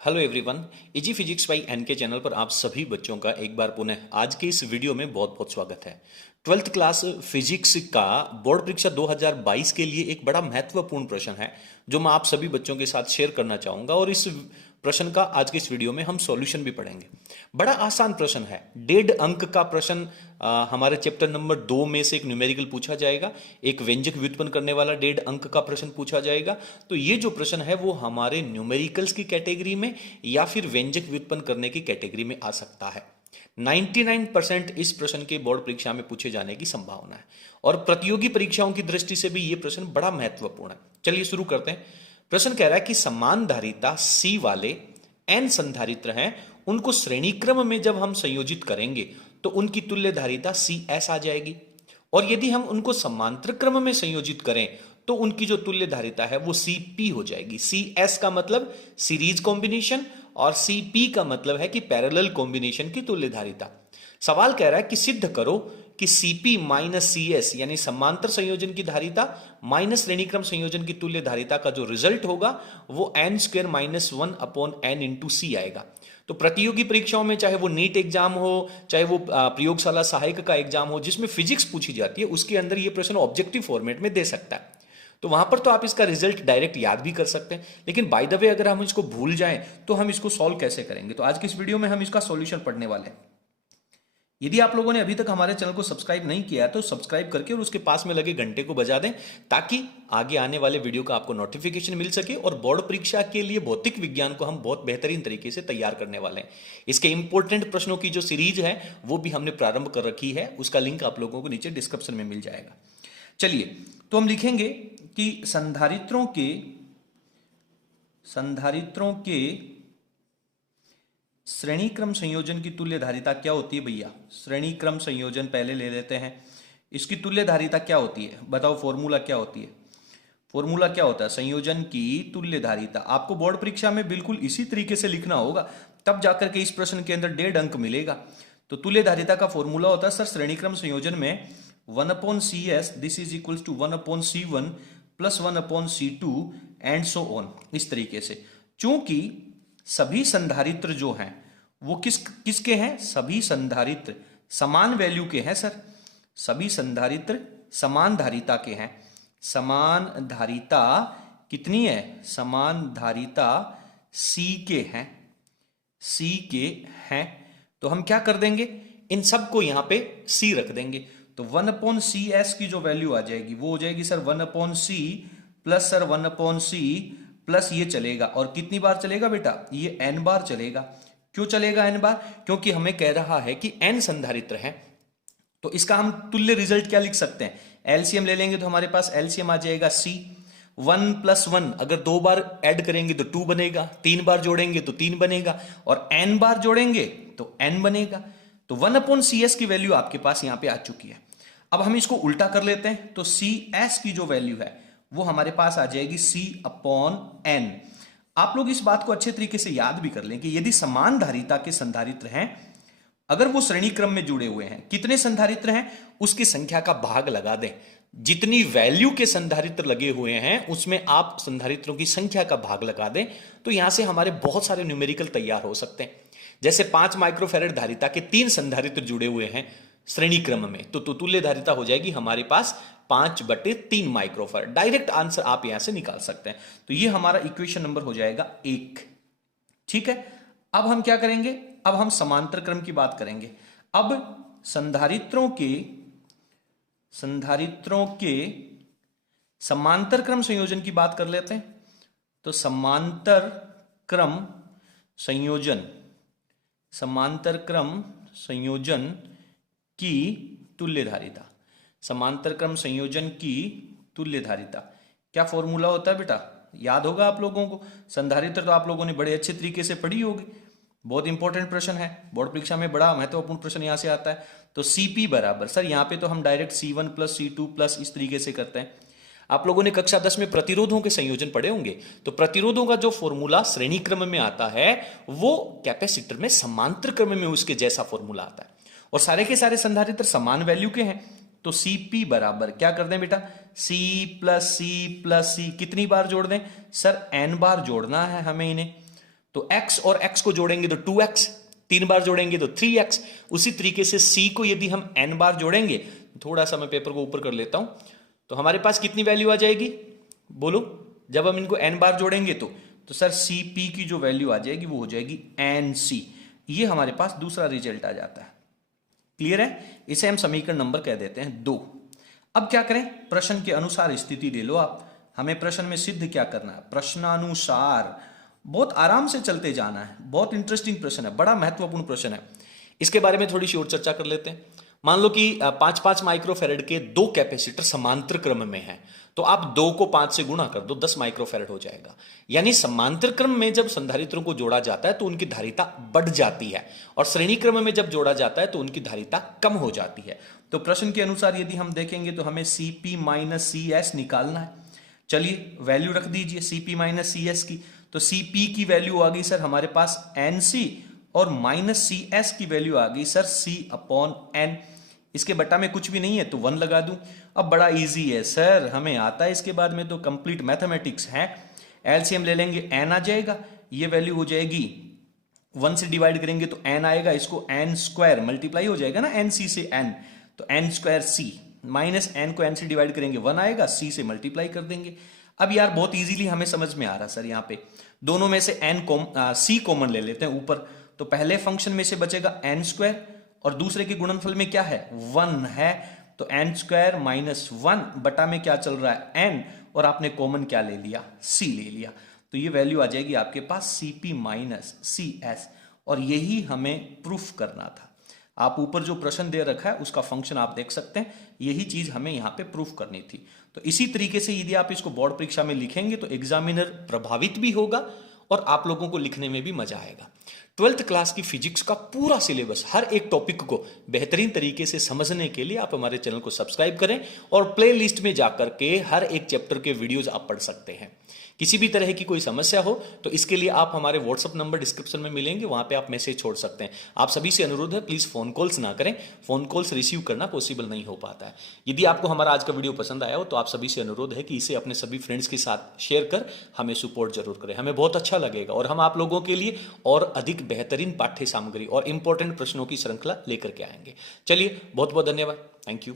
Hello everyone, easy physics by N K channel पर आप सभी बच्चों का एक बार पुनः आज के इस वीडियो में बहुत बहुत स्वागत है। ट्वेल्थ क्लास फिजिक्स का बोर्ड परीक्षा 2022 के लिए एक बड़ा महत्वपूर्ण प्रश्न है जो मैं आप सभी बच्चों के साथ शेयर करना चाहूँगा और इस प्रश्न का आज के इस वीडियो में हम सॉल्यूशन भी पढ़ेंगे। बड़ा आसान प्रश्न है, 1.5 अंक का प्रश्न हमारे चैप्टर नंबर 2 में से एक न्यूमेरिकल पूछा जाएगा, एक व्यंजक व्युत्पन्न करने वाला 1.5 अंक का प्रश्न पूछा जाएगा। तो ये जो प्रश्न है वो हमारे न्यूमेरिकल्स की कैटेगरी में या फिर व्यंजक व्युत्पन्न करने की कैटेगरी में आ सकता है। 99% इस प्रश्न के बोर्ड परीक्षा में पूछे जाने की संभावना है और प्रतियोगी परीक्षाओं की दृष्टि से भी यह प्रश्न बड़ा महत्वपूर्ण है। चलिए शुरू करते हैं। प्रश्न कह रहा है कि समान धारिता C वाले n संधारित्र हैं, उनको श्रेणी क्रम में जब हम संयोजित करेंगे तो उनकी तुल्य धारिता CS आ जाएगी और यदि हम उनको समांतर क्रम में संयोजित करें तो उनकी जो तुल्य धारिता है वो CP हो जाएगी। CS का मतलब सीरीज कॉम्बिनेशन और CP का मतलब है कि पैरेलल कॉम्बिनेशन की तुल्य धारिता। सवाल कह रहा है कि सिद्ध करो कि CP माइनस CS यानी समांतर संयोजन की धारिता माइनस श्रेणीक्रम संयोजन की तुल्य धारिता का जो रिजल्ट होगा वो n square minus 1/n into C आएगा। तो प्रतियोगी परीक्षाओं में चाहे वो नीट एग्जाम हो, चाहे वो प्रयोगशाला सहायक का एग्जाम हो जिसमें फिजिक्स पूछी जाती है, उसके अंदर ये प्रश्न ऑब्जेक्टिव फॉर्मेट में दे सकता है। तो वहां पर तो आप इसका रिजल्ट डायरेक्ट याद भी कर सकते हैं, लेकिन बाय द वे अगर हम इसको भूल जाएं तो हम इसको सॉल्व कैसे करेंगे। तो आज की इस वीडियो में हम इसका सॉल्यूशन पढ़ने वाले हैं। यदि आप लोगों ने अभी तक हमारे चैनल को सब्सक्राइब नहीं किया है तो सब्सक्राइब करके और उसके पास में लगे घंटे को बजा दें ताकि आगे आने वाले वीडियो का आपको नोटिफिकेशन मिल सके और बोर्ड परीक्षा के लिए भौतिक विज्ञान को हम बहुत बेहतरीन तरीके से तैयार करने वाले हैं। इसके इंपॉर्टेंट प्रश्नों की जो सीरीज है वो भी हमने प्रारंभ कर रखी है, उसका लिंक आप लोगों को नीचे डिस्क्रिप्शन में मिल जाएगा। चलिए तो हम लिखेंगे कि संधारित्रों के श्रेणी क्रम संयोजन की तुल्य धारिता क्या होती है भैया। श्रेणी क्रम संयोजन पहले ले लेते हैं, इसकी तुल्य धारिता क्या होती है बताओ, फॉर्मूला क्या होती है। फॉर्मूला क्या होता है, संयोजन की तुल्य धारिता। आपको बोर्ड परीक्षा में बिल्कुल इसी तरीके से लिखना होगा, तब जाकर के इस प्रश्न के अंदर 1.5 अंक मिलेगा। तो तुल्य धारिता का फॉर्मूला होता है सर श्रेणी क्रम संयोजन में 1/CS this is equals to 1/C1 plus 1/C2 and so on, इस तरीके से। चूंकि सभी संधारित्र जो हैं वो किसके हैं, सभी संधारित्र समान वैल्यू के हैं सर, सभी संधारित्र समान धारिता के हैं। समान धारिता कितनी है, समान धारिता C के हैं, C के हैं। तो हम क्या कर देंगे, इन सबको यहां पे C रख देंगे। तो 1/CS की जो वैल्यू आ जाएगी वो हो जाएगी sir 1/C plus sir 1/C plus ये चलेगा और कितनी बार चलेगा बेटा, ये n बार चलेगा। क्यों चलेगा n बार, क्योंकि हमें कह रहा है कि n संधारित्र है। तो इसका हम तुल्य रिजल्ट क्या लिख सकते हैं, एलसीएम ले लेंगे तो हमारे पास एलसीएम आ जाएगा C। 1 + 1 अगर 2 बार ऐड करेंगे तो 2 बनेगा, 3 बार जोड़ेंगे तो 3 बनेगा और n बार जोड़ेंगे तो n बनेगा। तो 1/CS की वैल्यू आपके पास यहां पे आ चुकी है। अब हम इसको उल्टा कर लेते हैं तो CS की जो वैल्यू है वो हमारे पास आ जाएगी C/n। आप लोग इस बात को अच्छे तरीके से याद भी कर लें कि यदि समान धारिता के संधारित्र हैं, अगर वो श्रेणी क्रम में जुड़े हुए हैं, कितने संधारित्र हैं उसकी संख्या का भाग लगा दें। जितनी वैल्यू के संधारित्र लगे हुए हैं उसमें आप संधारित्रों की संख्या का भाग लगा दें तो यहां से हमारे बहुत सारे न्यूमेरिकल तैयार हो सकते हैं। जैसे 5 माइक्रोफैरेड धारिता के 3 संधारित्र जुड़े हुए हैं श्रेणी क्रम में, तो तुल्य धारिता हो जाएगी हमारे पास 5/3 माइक्रोफैरेड। डायरेक्ट आंसर आप यहां से निकाल सकते हैं। तो ये हमारा इक्वेशन नंबर हो जाएगा 1। ठीक है, अब हम क्या करेंगे, अब हम समांतर क्रम की बात करेंगे। अब संधारित्रों के समांतर क्रम संयोजन की बात कर लेते हैं। तो समांतर क्रम संयोजन की तुल्य धारिता, समांतर क्रम संयोजन की तुल्य धारिता क्या फॉर्मूला होता है बेटा, याद होगा आप लोगों को। संधारित्र तो आप लोगों ने बड़े अच्छे तरीके से पढ़ी होगी, बहुत इंपॉर्टेंट प्रश्न है, बोर्ड परीक्षा में बड़ा महत्वपूर्ण प्रश्न यहां से आता है। तो CP बराबर सर यहां पे तो हम direct C1 plus C2 plus इस तरीके से करते हैं। आप लोगों ने कक्षा 10 में प्रतिरोधों के संयोजन पढ़े होंगे, तो प्रतिरोधों का जो फॉर्मूला श्रेणी क्रम में आता है वो कैपेसिटर में समांतर क्रम में उसके जैसा फॉर्मूला आता है और सारे के सारे संधारित्र समान वैल्यू के हैं। तो CP बराबर क्या कर दें बेटा, C plus C plus C, कितनी बार जोड़ दें सर, n बार जोड़ना है हमें इन्हें। तो x और x को जोड़ेंगे तो 2x, 3 बार जोड़ेंगे तो 3x। उसी तरीके से c को यदि हम n बार जोड़ेंगे, थोड़ा सा मैं पेपर को ऊपर कर लेता हूं, तो हमारे पास कितनी वैल्यू आ जाएगी, बोलो। जब हम इनको n बार जोड़ेंगे तो सर cp की जो वैल्यू आ जाएगी वो हो जाएगी nc। ये हमारे पास दूसरा रिजल्ट आ जाता है। क्लियर है? इसे हम समीकरण नंबर कह देते हैं 2। अब क्या करें, प्रश्न के अनुसार स्थिति ले लो आप। हमें प्रश्न में सिद्ध क्या करना है, प्रश्नानुसार बहुत आराम से चलते जाना है। बहुत इंटरेस्टिंग प्रश्न है, बड़ा महत्वपूर्ण प्रश्न है। इसके बारे में थोड़ी सी और चर्चा कर लेते हैं। मान लो कि 5-5 माइक्रोफेरेड के 2 कैपेसिटर समांतर क्रम में हैं, तो आप 2 को 5 से गुणा कर दो, 10 माइक्रोफेरेड हो जाएगा। यानी समांतर क्रम में जब संधारित्रों को जोड़ा जाता है तो उनकी धारिता बढ़ जाती है, और श्रेणी क्रम में जब जोड़ा जाता है तो उनकी धारिता कम हो जाती है। तो प्रश्न के अनुसार यदि हम देखेंगे तो हमें Cp माइनस Cs निकालना है। चलिए वैल्यू रख दीजिए Cp माइनस Cs की। तो Cp की वैल्यू आ गई सर हमारे पास Nc, और माइनस Cs की वैल्यू आ गई सर C/N। इसके बटा में कुछ भी नहीं है तो 1 लगा दूं। अब बड़ा इजी है सर, हमें आता है इसके बाद में तो कंप्लीट मैथमेटिक्स है। एलसीएम ले लेंगे, n आ जाएगा, ये वैल्यू हो जाएगी 1 से डिवाइड करेंगे तो n आएगा, इसको n स्क्वायर मल्टीप्लाई हो जाएगा ना nc से n, तो n square c minus n को n से डिवाइड करेंगे 1 आएगा, c से मल्टीप्लाई कर देंगे। अब यार बहुत इजीली हमें समझ में आ रहा सर, यहाँ पे दोनों में से c कॉमन ले लेते हैं ऊपर, तो पहले फंक्शन में से बचेगा n स्क्वायर, और दूसरे के गुणनफल में क्या है 1 है, तो n स्क्वायर माइनस 1 बटा में क्या चल रहा है n, और आपने कॉमन क्या ले लिया c ले लिया। तो ये वैल्यू आ जाएगी आपके पास Cp माइनस Cs, और यही हमें प्रूफ करना था। आप ऊपर जो प्रश्न दे रखा है उसका फंक्शन आप देख सकते हैं, यही चीज हमें यहाँ पे प्रूफ करनी थी। तो इसी तरीके से यदि आप इसको बोर्ड परीक्षा में लिखेंगे तो एग्जामिनर प्रभावित भी होगा और आप लोगों को लिखने में भी मजा आएगा। 12th क्लास की फिजिक्स का पूरा सिलेबस, हर एक टॉपिक को बेहतरीन तरीके से समझने के लिए आप हमारे चैनल को सब्सक्राइब करें, और प्ले लिस्ट में जाकर के हर एक चैप्टर के वीडियोज आप पढ़ सकते हैं। किसी भी तरह की कोई समस्या हो तो इसके लिए आप हमारे व्हाट्सअप नंबर डिस्क्रिप्शन में मिलेंगे, वहां पे आप मैसेज छोड़ सकते हैं। आप सभी से अनुरोध है प्लीज फोन कॉल्स ना करें, फोन कॉल्स रिसीव करना पॉसिबल नहीं हो पाता है। यदि आपको हमारा आज का वीडियो पसंद आया हो तो आप सभी से अनुरोध है कि इसे अपने सभी फ्रेंड्स के साथ शेयर कर हमें सपोर्ट जरूर करें, हमें बहुत अच्छा लगेगा, और हम आप लोगों के लिए और अधिक बेहतरीन पाठ्य सामग्री और इंपॉर्टेंट प्रश्नों की श्रृंखला लेकर के आएंगे। चलिए बहुत बहुत धन्यवाद, थैंक यू।